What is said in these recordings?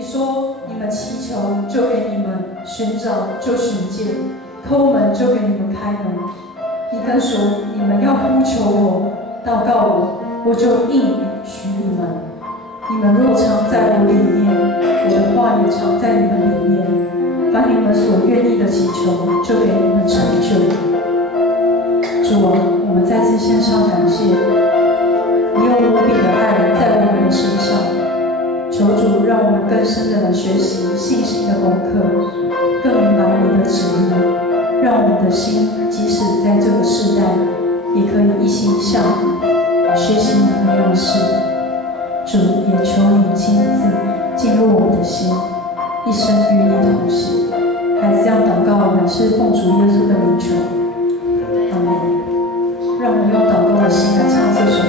你说你们祈求就给你们，寻找就寻见，叩门就给你们开门。你更说你们要呼求我，祷告我，我就应许你们。你们若常在我里面，我的话也常在你们里面。凡你们所愿意的祈求，就给你们成就。主啊，我们再次献上感谢，你有无比的爱在我们的身上。求主让我们更深的来学习信心的功课，更明白你的旨意，让我们的心即使在这个世代，也可以一心向你，学习你的样式。主也求你亲自进入我们的心，一生与你同行。孩子这样祷告，乃是奉主耶稣的名求。阿门。让我们用祷告的心来唱这首歌。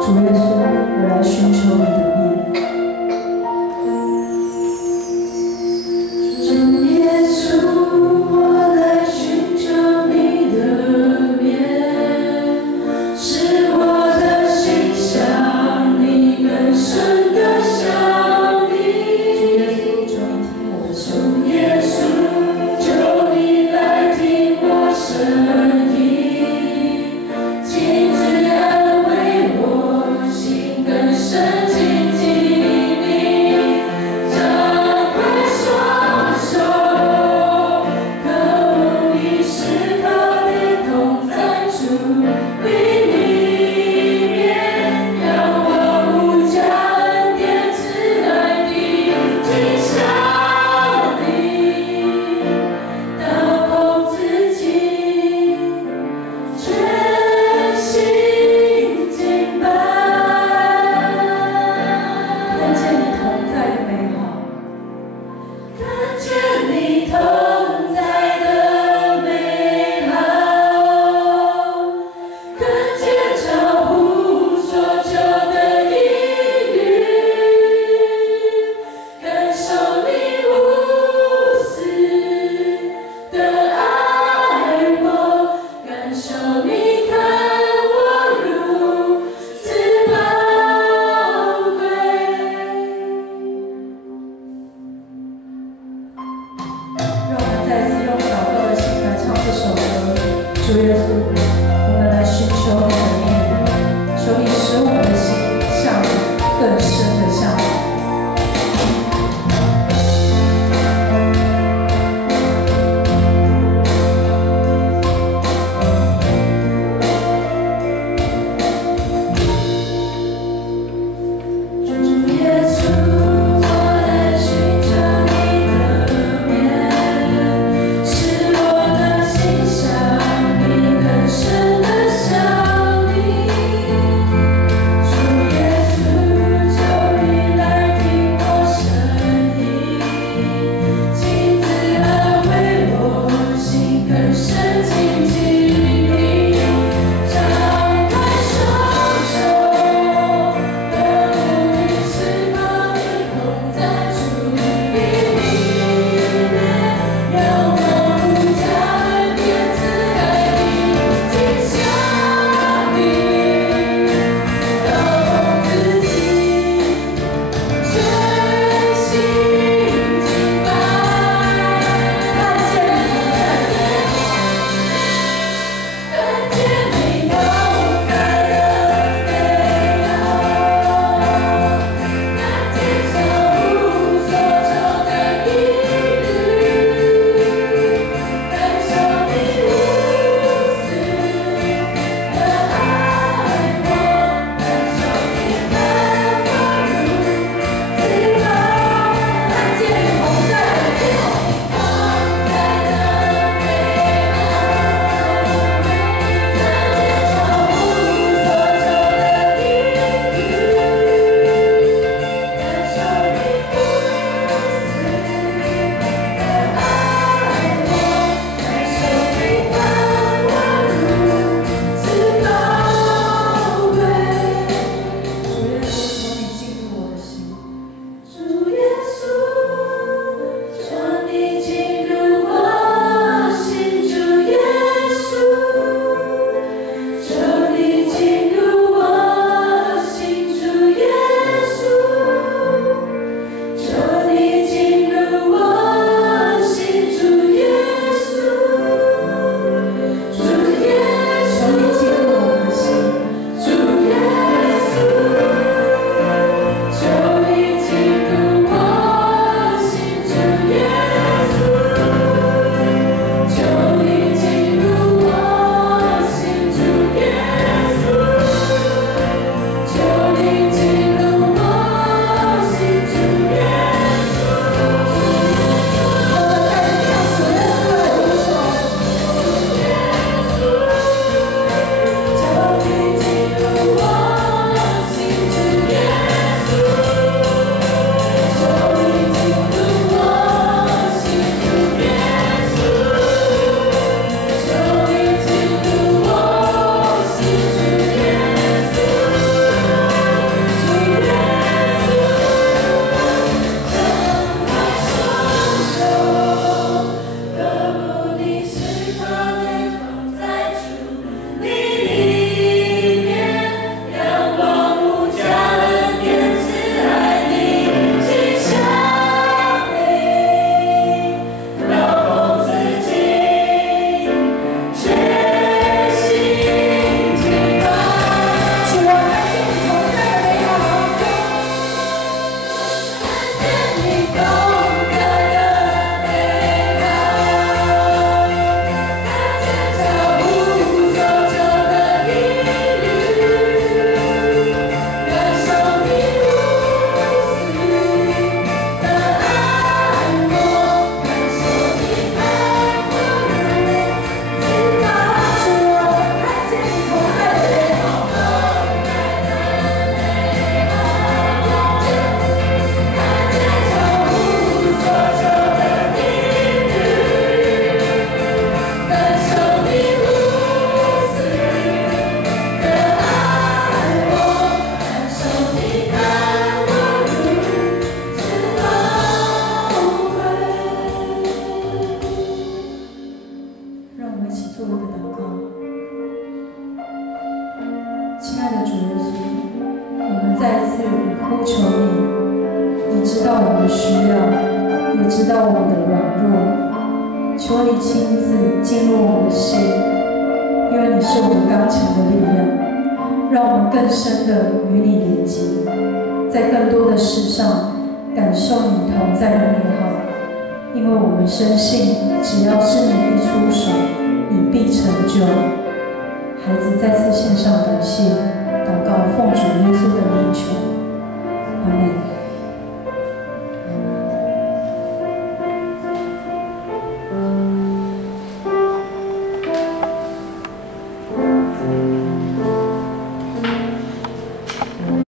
主耶稣，我来寻求你的面。主耶稣，我来寻求你的面，使我的心向你更深的向你。主耶稣，求你来听我声音，亲自安慰我心更深紧紧。呼求你，你知道我们的需要，也知道我们的软弱。求你亲自进入我们的心，因为你是我们刚强的力量，让我们更深的与你连接，在更多的事上感受你同在的美好。因为我们深信，只要是你一出手，你必成就。孩子再次献上感谢，祷告奉主耶稣的名求。